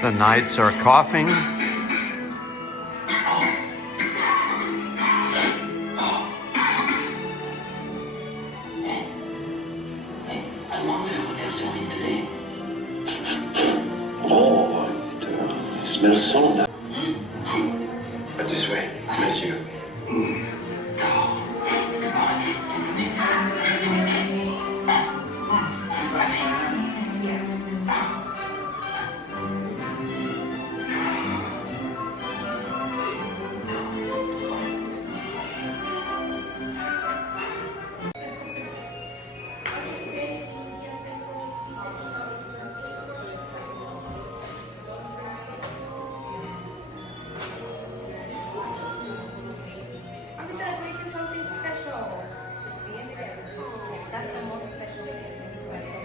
The knights are coughing. I wonder what they're selling today. Oh, it smells so nice. But this way, monsieur. I'm celebrating something special. It's being together. That's the most special thing. It's wonderful.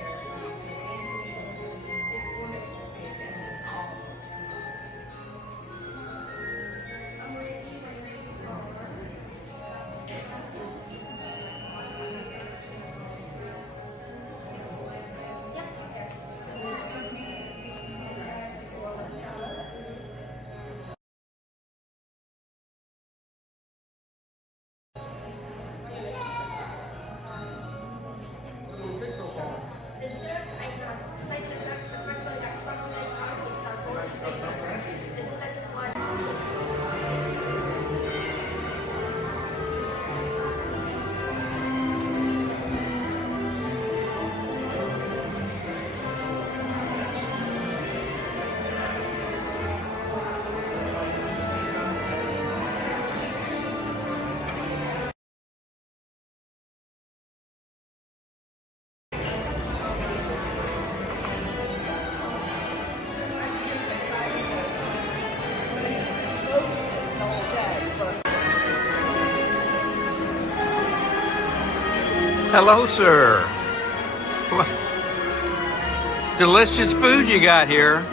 Desserts, I have two nice desserts. The first one is our chocolate chocolates, our gold flavor. The second one. Hello, sir. What delicious food you got here.